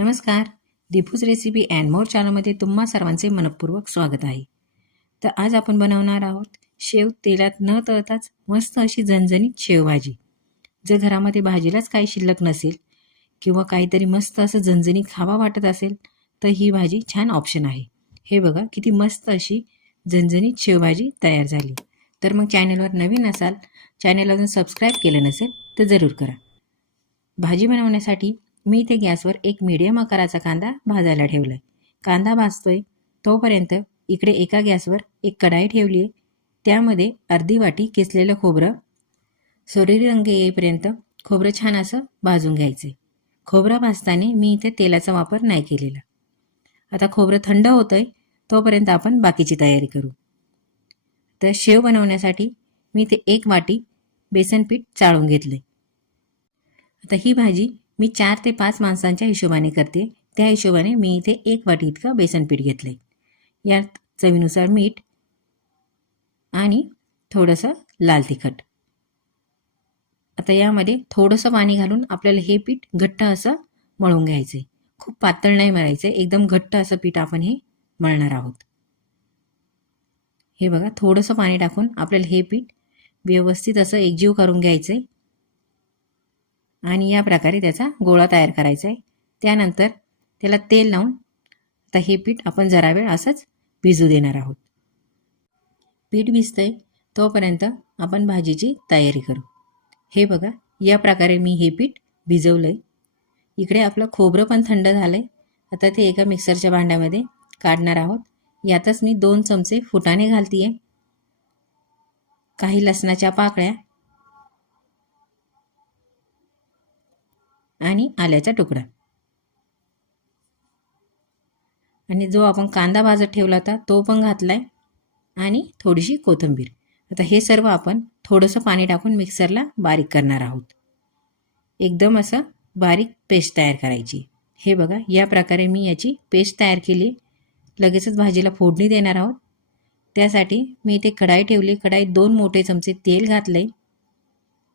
नमस्कार. दीपूज recipe and more चॅनलमध्ये तुम्हा सर्वांचे मनपूर्वक स्वागत आहे. तर आज आपण बनवणार आहोत शेव तेलात न तळताच मस्त अशी झणझणीत शेवभाजी जर घरामध्ये भाजीलाच काही शिल्लक नसेल किंवा काहीतरी मस्त असं झणझणीत खावा वाटत असेल तर ही भाजी छान ऑप्शन आहे. हे बघा किती मस्त अशी झणझणीत शेवभाजी तयार झाली. तर मग चॅनलवर नवीन असाल चॅनल अजून सबस्क्राईब केलं नसेल तर जरूर करा. भाजी बनवण्यासाठी मी इथे गॅसवर एक मीडियम आकाराचा कांदा भाजायला ठेवला आहे कांदा भाजतोय तोपर्यंत इकडे एका गॅसवर एक कढाई ठेवली आहे त्यामध्ये अर्धी वाटी किसलेलं खोबरं सोनेरी रंग येईपर्यंत खोबरं छान असं भाजून घ्यायचं आहे खोबरं भाजताना मी इथे तेलाचा वापर नाही केलेला. आता खोबरं थंड होतं आहे तोपर्यंत आपण बाकीची तयारी करू. तर शेव बनवण्यासाठी मी इथे एक वाटी बेसन पीठ चाळून घेतले आता ही भाजी मी चार ते पाच माणसांच्या हिशोबाने करते. त्या हिशोबाने मी इथे एक वाटी इतकं बेसन पीठ घेतलं यात चवीनुसार मीठ आणि थोडंसं लाल तिखट. आता यामध्ये थोडंसं पाणी घालून आपल्याला हे पीठ घट्ट असं मळून घ्यायचं आहे खूप पातळ नाही मळायचं एकदम घट्ट असं पीठ आपण हे मळणार आहोत. हे बघा थोडंसं पाणी टाकून आपल्याला हे पीठ व्यवस्थित असं एकजीव करून घ्यायचं आहे आणि या प्रकारे त्याचा गोळा तयार करायचा आहे त्यानंतर त्याला तेल लावून आता हे पीठ आपण जरा वेळ असंच भिजू देणार आहोत. पीठ भिजतंय तोपर्यंत आपण भाजीची तयारी करू. हे बघा या प्रकारे मी हे पीठ भिजवलं आहे इकडे आपलं खोबरं पण थंड झालं आहे आता ते एका मिक्सरच्या भांड्यामध्ये काढणार आहोत. यातच मी दोन चमचे फुटाणे घालते आहे काही लसणाच्या पाकळ्या आणि आल्याचा तुकडा. आणि जो आपण कांदा भाजत ठेवला होता तो पण घातला आहे आणि थोडीशी कोथिंबीर. आता हे सर्व आपण थोडंसं पाणी टाकून मिक्सरला बारीक करणार आहोत. एकदम असं बारीक पेस्ट तयार करायची. हे बघा या प्रकारे मी याची पेस्ट तयार केली. लगेचच भाजीला फोडणी देणार आहोत. त्यासाठी मी इथे कढाई ठेवली. कढाईत दोन मोठे चमचे तेल घातले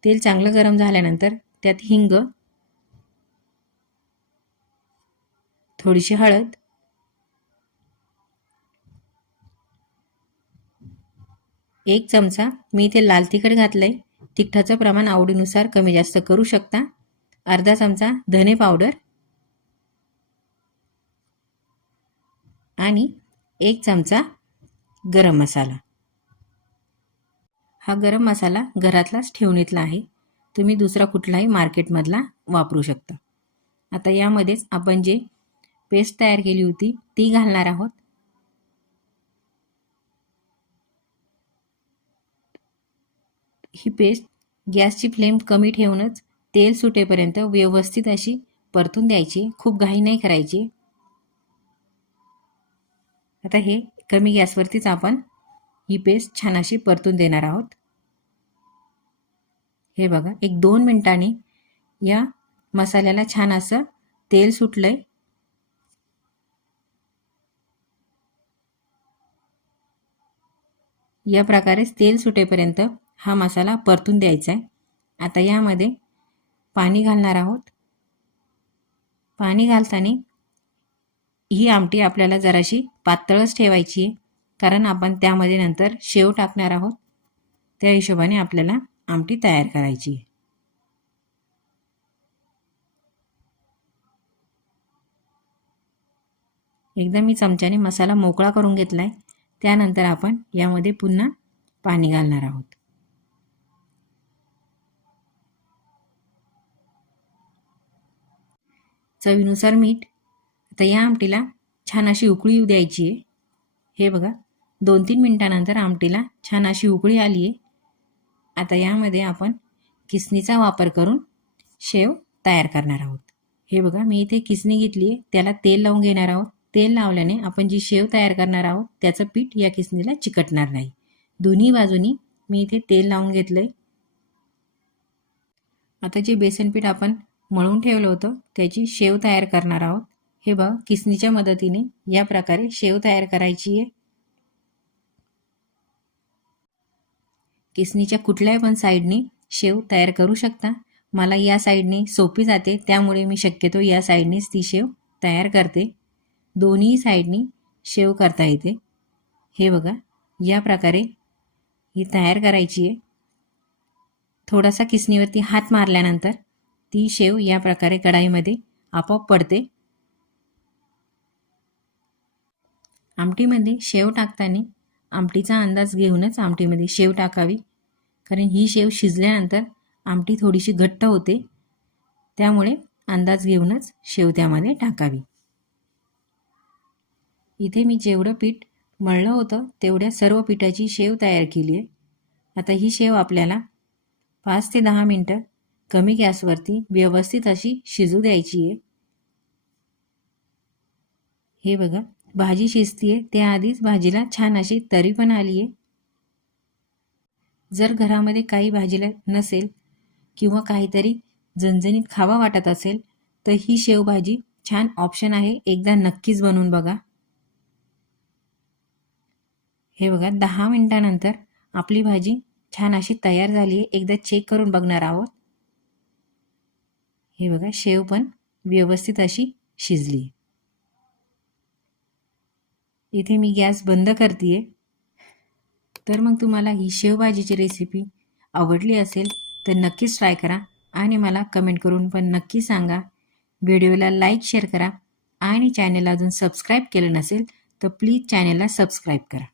तेल चांगलं गरम झाल्यानंतर त्यात हिंग थोडीशी हळद. एक चमचा मी इथे लाल तिखट घातलं आहे तिखटाचं प्रमाण आवडीनुसार कमी जास्त करू शकता. अर्धा चमचा धने पावडर. आणि एक चमचा गरम मसाला. हा गरम मसाला घरातलाच ठेवणीतला आहे. तुम्ही दुसरा कुठलाही मार्केटमधला वापरू शकता. आता यामध्येच आपण जे पेस्ट तयार केली होती. ती घालणार आहोत. ही पेस्ट गॅसची फ्लेम कमी ठेवूनच तेल सुटेपर्यंत व्यवस्थित अशी परतून द्यायची. खूप घाई नाही करायची. आता हे कमी गॅसवरतीच आपण ही पेस्ट छान अशी परतून देणार आहोत. हे बघा एक दोन मिनिटांनी या मसाल्याला छान असं तेल सुटलंय. या प्रकारेच तेल सुटेपर्यंत हा मसाला परतून द्यायचा आहे. आता यामध्ये पाणी घालणार आहोत. पाणी घालताना ही आमटी आपल्याला जराशी पातळच ठेवायची आहे. कारण आपण त्यामध्ये नंतर शेव टाकणार आहोत. त्या हिशोबाने आपल्याला आमटी तयार करायची आहे. एकदा मी चमच्याने मसाला मोकळा करून घेतला आहे त्यानंतर आपण यामध्ये पुन्हा पाणी घालणार आहोत. चवीनुसार मीठ. आता या आमटीला छान अशी उकळी येऊ द्यायची आहे. हे बघा दोन तीन मिनटानंतर आमटीला छान अशी उकळी आली आहे. आता यामध्ये आपण किसनीचा वापर करून शेव तयार करणार आहोत. हे बघा मी इथे किसनी घेतली आहे त्याला तेल लावून घेणार आहोत. तेल लावल्याने आपण जी शेव तयार करणार आहोत त्याचं पीठ या किसनीला चिकटणार नाही. दोन्ही बाजूनी मी इथे तेल लावून घेतलंय. आता जे बेसन पीठ आपण मळून ठेवलं होतं त्याची शेव तयार करणार आहोत. हे बघ किसनीच्या मदतीने या प्रकारे शेव तयार करायची आहे. किसनीच्या कुठल्याही पण साईडने शेव तयार करू शकता. मला या साईडने सोपी जाते त्यामुळे मी शक्यतो या साईडनेच ती शेव तयार करते. दोन्ही साईडनी शेव करता येते. हे बघा या प्रकारे ही तयार करायची आहे. थोडासा किसणीवरती हात मारल्यानंतर ती शेव या प्रकारे कढाईमध्ये आपोआप पडते. आमटीमध्ये शेव टाकताना आमटीचा अंदाज घेऊनच आमटीमध्ये शेव टाकावी. कारण ही शेव शिजल्यानंतर आमटी थोडीशी घट्ट होते. त्यामुळे अंदाज घेऊनच शेव त्यामध्ये टाकावी. इथे मी जेवढं पीठ मळलं होतं तेवढ्या सर्व पिठाची शेव तयार केली आहे. आता ही शेव आपल्याला पाच ते दहा मिनटं कमी गॅसवरती व्यवस्थित अशी शिजू द्यायची आहे. हे बघा भाजी शिजतीये त्याआधीच भाजीला छान अशी तरी पण आली आहे. जर घरामध्ये काही भाजीला नसेल किंवा काहीतरी झणझणीत खावा वाटत असेल तर ही शेवभाजी छान ऑप्शन आहे. एकदा नक्कीच बनवून बघा. हे बघा दहा मिनिटानंतर आपली भाजी छान अशी तयार झाली आहे एकदा चेक करून बघणार आहोत. हे बघा शेव पण व्यवस्थित अशी शिजली इथे मी गॅस बंद करते तर मग तुम्हाला ही शेवभाजीची रेसिपी आवडली असेल तर नक्कीच ट्राय करा आणि मला कमेंट करून पण नक्की सांगा. व्हिडिओला लाईक शेअर करा आणि चॅनल अजून सबस्क्राईब केलं नसेल तर प्लीज चॅनेलला सबस्क्राईब करा.